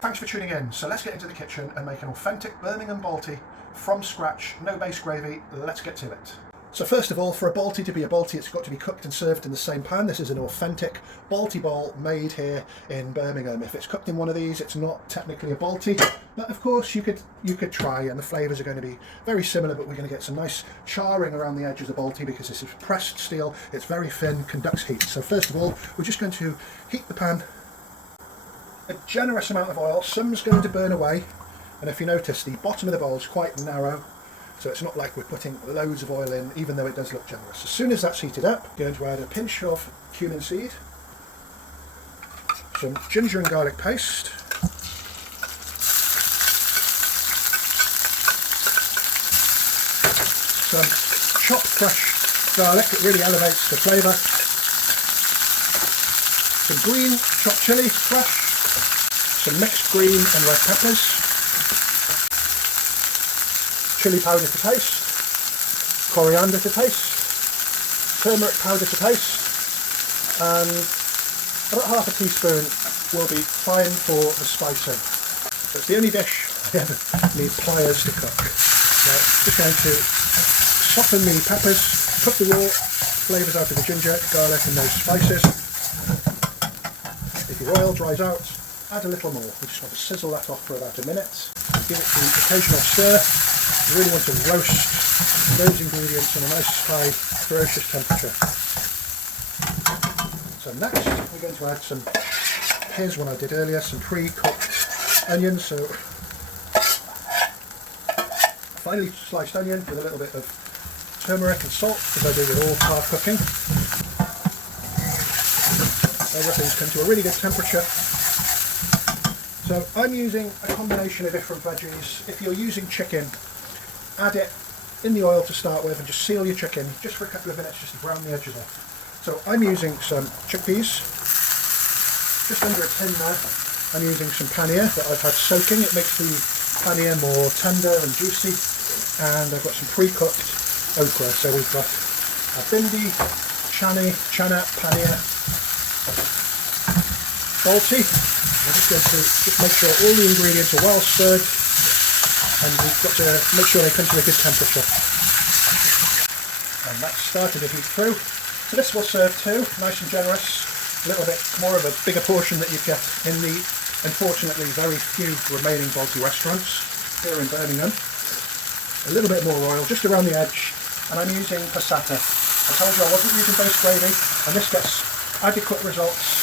Thanks for tuning in. So let's get into the kitchen and make an authentic Birmingham Balti from scratch, no base gravy. Let's get to it. So first of all, for a Balti to be a Balti, it's got to be cooked and served in the same pan. This is an authentic Balti bowl made here in Birmingham. If it's cooked in one of these, it's not technically a Balti, but of course you could try, and the flavours are going to be very similar, but we're going to get some nice charring around the edge of the Balti because this is pressed steel, it's very thin, conducts heat. So first of all, we're just going to heat the pan. A generous amount of oil, some's going to burn away, and if you notice, the bottom of the bowl is quite narrow, so it's not like we're putting loads of oil in, even though it does look generous. As soon as that's heated up, I'm going to add a pinch of cumin seed, some ginger and garlic paste, some chopped fresh garlic, it really elevates the flavour, some green chopped chilli, fresh, some mixed green and red peppers, chilli powder to taste, coriander to taste, turmeric powder to taste, and about half a teaspoon will be fine for the spicing. It's the only dish I ever need pliers to cook. So just going to soften the peppers, cook the raw flavours out of the ginger, garlic and those spices. If your oil dries out, add a little more. We just want to sizzle that off for about a minute. Give it the occasional stir. You really want to roast those ingredients in a nice high ferocious temperature. So next we're going to add some, here's what I did earlier, some pre-cooked onions. So finely sliced onion with a little bit of turmeric and salt because I do it all half cooking. Everything's come to a really good temperature. So I'm using a combination of different veggies. If you're using chicken, add it in the oil to start with and just seal your chicken just for a couple of minutes just to brown the edges off. So I'm using some chickpeas, just under a tin there. I'm using some paneer that I've had soaking. It makes the paneer more tender and juicy. And I've got some pre-cooked okra. So we've got a bindi, chana, paneer, Balti. I'm just going to make sure all the ingredients are well stirred, and we've got to make sure they come to a good temperature. And that's started to heat through. So this will serve too, nice and generous. A little bit more of a bigger portion that you get in the, unfortunately, very few remaining Balti restaurants here in Birmingham. A little bit more oil just around the edge, and I'm using passata. I told you I wasn't using base gravy, and this gets adequate results.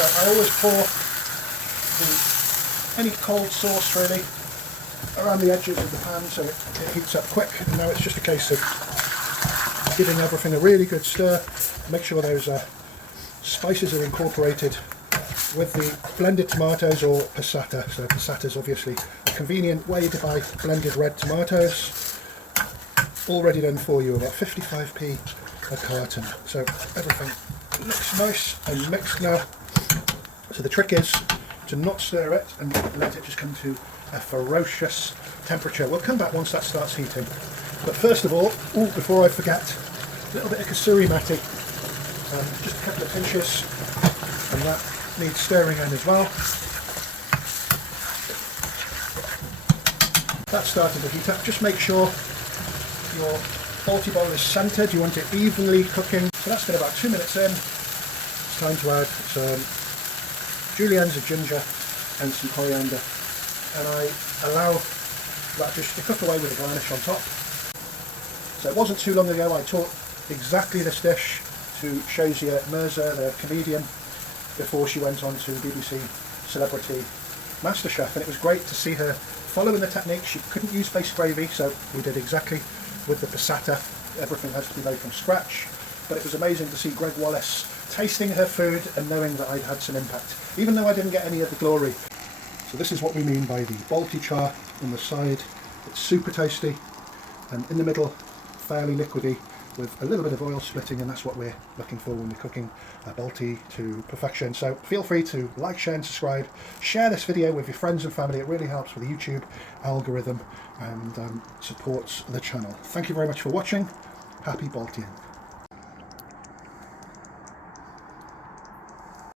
So I always pour any cold sauce really around the edges of the pan so it heats up quick, and now it's just a case of giving everything a really good stir. Make sure those spices are incorporated with the blended tomatoes or passata. So passata is obviously a convenient way to buy blended red tomatoes, all ready done for you, about 55p a carton. So everything looks nice and mixed now. So the trick is to not stir it and let it just come to a ferocious temperature. We'll come back once that starts heating. But first of all, before I forget, a little bit of kasuri mati, just a couple of pinches, and that needs stirring in as well. That's starting to heat up. Just make sure your Balti bowl is centred. You want it evenly cooking. So that's been about 2 minutes in. It's time to add some juliennes of ginger and some coriander, and I allow that just to cook away with a garnish on top. So it wasn't too long ago I taught exactly this dish to Shazia Mirza, the comedian, before she went on to BBC Celebrity MasterChef, and it was great to see her following the technique. She couldn't use base gravy, so we did exactly with the passata. Everything has to be made from scratch, but it was amazing to see Gregg Wallace tasting her food and knowing that I'd had some impact, even though I didn't get any of the glory. So this is what we mean by the Balti char on the side. It's super tasty, and in the middle, fairly liquidy, with a little bit of oil splitting, and that's what we're looking for when we're cooking a Balti to perfection. So feel free to like, share and subscribe. Share this video with your friends and family. It really helps with the YouTube algorithm and supports the channel. Thank you very much for watching. Happy Baltiing.